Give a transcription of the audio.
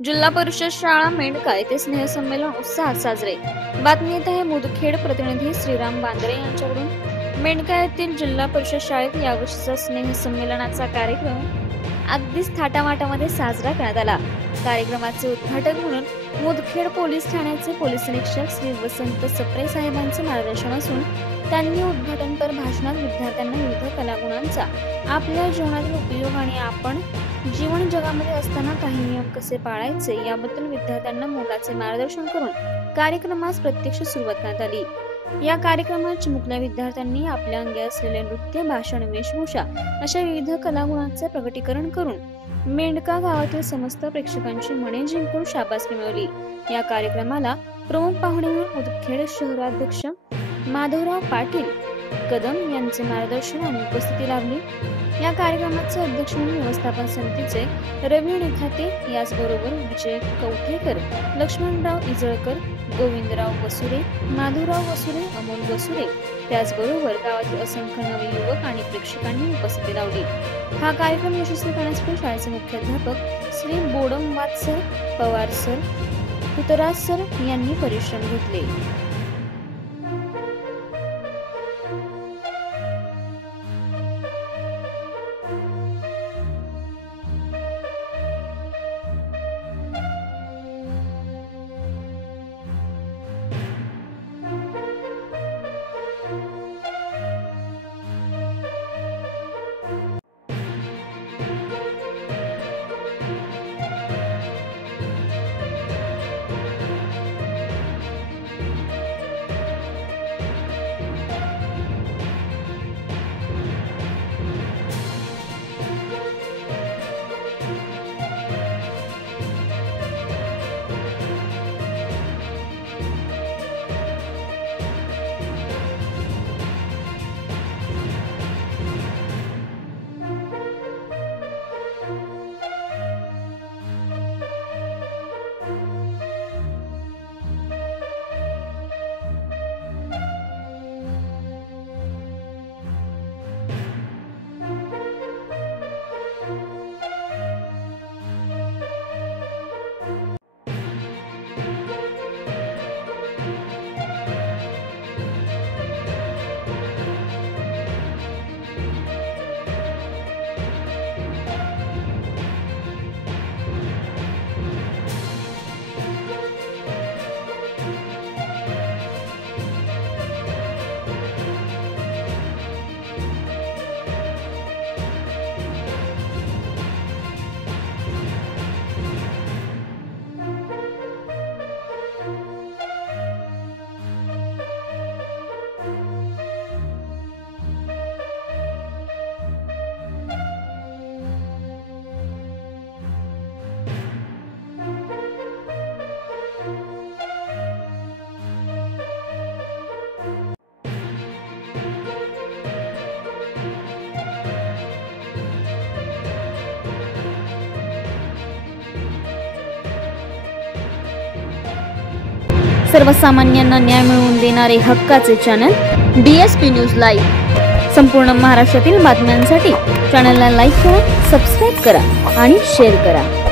जिल्हा परिषद शाळा मेंढका येथे स्नेहसंमेलन उत्साहात साजरे। बातमी येत आहे मुदखेड प्रतिनिधी श्रीराम बांद्रे यांच्याकडून। मेंढका येथील जिल्हा परिषद शाळेत यावर्षीचा स्नेहसंमेलनाचा कार्यक्रम अगदीच थाटामाटामध्ये साजरा करण्यात आला। कार्यक्रमाचे उद्घाटक म्हणून मुदखेड पोलीस ठाण्याचे पोलीस निरीक्षक श्री वसंत सप्रे साहेबांचे मार्गदर्शन असून त्यांनी उद्घाटनपर भाषणात विद्यार्थ्यांना विविध कलागुणांचा आपल्या जीवनातील उपयोग आणि आपण जीवन जगामध्ये असताना काही नियम कसे पाळायचे याबद्दल विद्यार्थ्यांना मोलाचे मार्गदर्शन करून कार्यक्रमास प्रत्यक्ष सुरुवात करण्यात आली। या कार्यक्रमात चिमुकल्या विद्यार्थ्यांनी आपल्या अंगी असलेले नृत्य, भाषण, वेशभूषा अशा विविध कलागुणांचे प्रकटीकरण करून मेंढका गावातील समस्त प्रेक्षकांची मने जिंकून शाबासकी मिळवली। या कार्यक्रमाला प्रमुख पाहुणे म्हणून मुदखेड शहराध्यक्ष माधवराव पाटील कदम यांचे मार्गदर्शन आणि उपस्थिती लाभली। या कार्यक्रमाचे अध्यक्ष म्हणून व्यवस्थापन समितीचे रवी निखाते, याचबरोबर विजय कवठेकर, लक्ष्मणराव इजळकर, गोविंदराव वसुरे, माधवराव वसुरे, अमोल वसुरे, त्याचबरोबर गावातील असंख्य नवयुवक आणि प्रेक्षकांनी उपस्थिती लावली। हा कार्यक्रम यशस्वी करण्यासाठी शाळेचे मुख्याध्यापक Shri Bodamwad sir, Pawar sir, Putraj sir यांनी परिश्रम घेतले। सर्वसामान्यांना न्याय मिळवून देणारे हक्काचे चॅनल DSP न्यूज लाईव्ह। संपूर्ण महाराष्ट्रातील बातम्यांसाठी चॅनलला लाईक करा, सबस्क्राईब करा आणि शेअर करा।